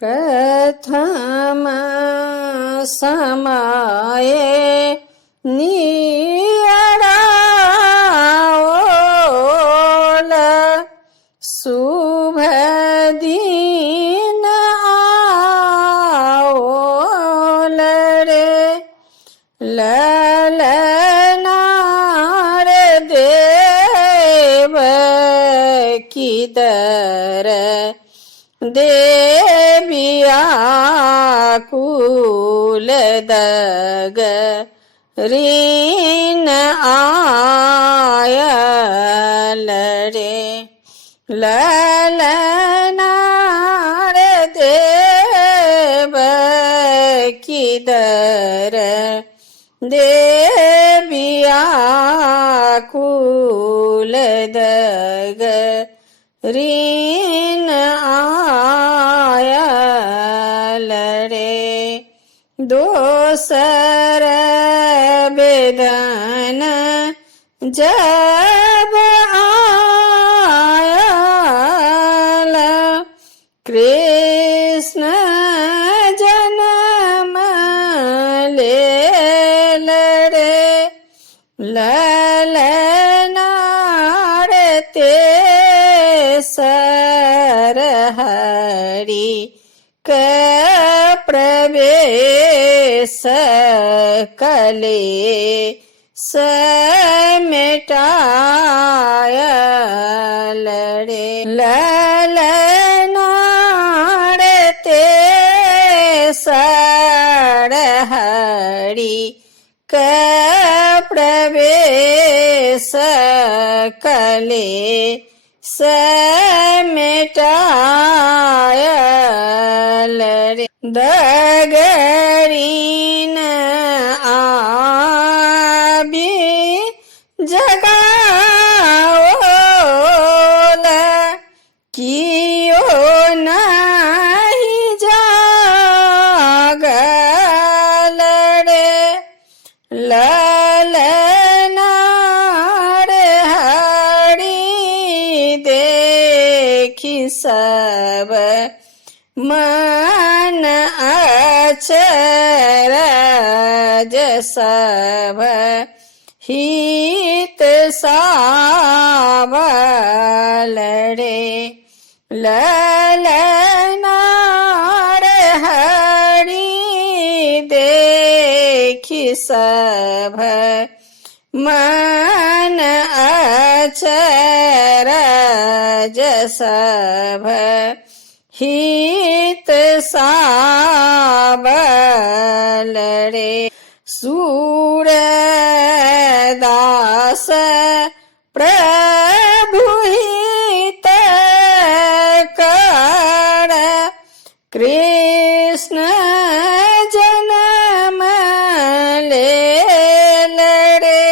પ્રથમ સમયે નિયળાઓલ શુભ દિન આવોલ રે લલનાર દેવ કિદર દેવ્યાકુલ દગ રીન આયલ રે લલનાર દેવ કિદર દેવ્યાકુલ દગ રીન આયલ રે દોસર બેદન જબ આયલ કૃષ્ણ જન્મ લેલ રે લલનાર તે સરહરી પ્રવેશ કલે સમેટાયલ રે લલનાર તે સરહરી પ્રવેશ કલે સમેટાયલ રે દગરીન આબી જગાઓલ કિયો નહીં જાગલ રે લલનાર હરી દેખી સબ મન અચરજ સભ હિત સાવલ રે લલનાર હરી દેખી સભ મન અચરજ સભ હિત સાવલ રે સુરદાસ પ્રભુ હિત કર કૃષ્ણ જન્મ લેલ રે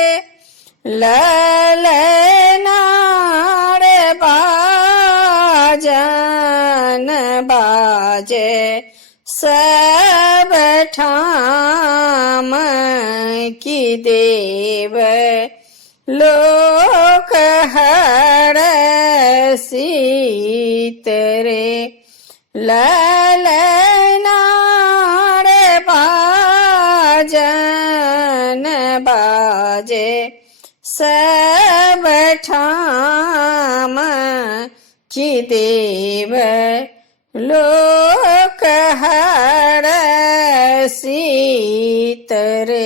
લલનાર બાજન બાજે સબ ઠામ કી દેવ લોક હરસિત રે લલનાર બાજન બાજે સબ ઠામ કી દેવ લોક હરસિત રે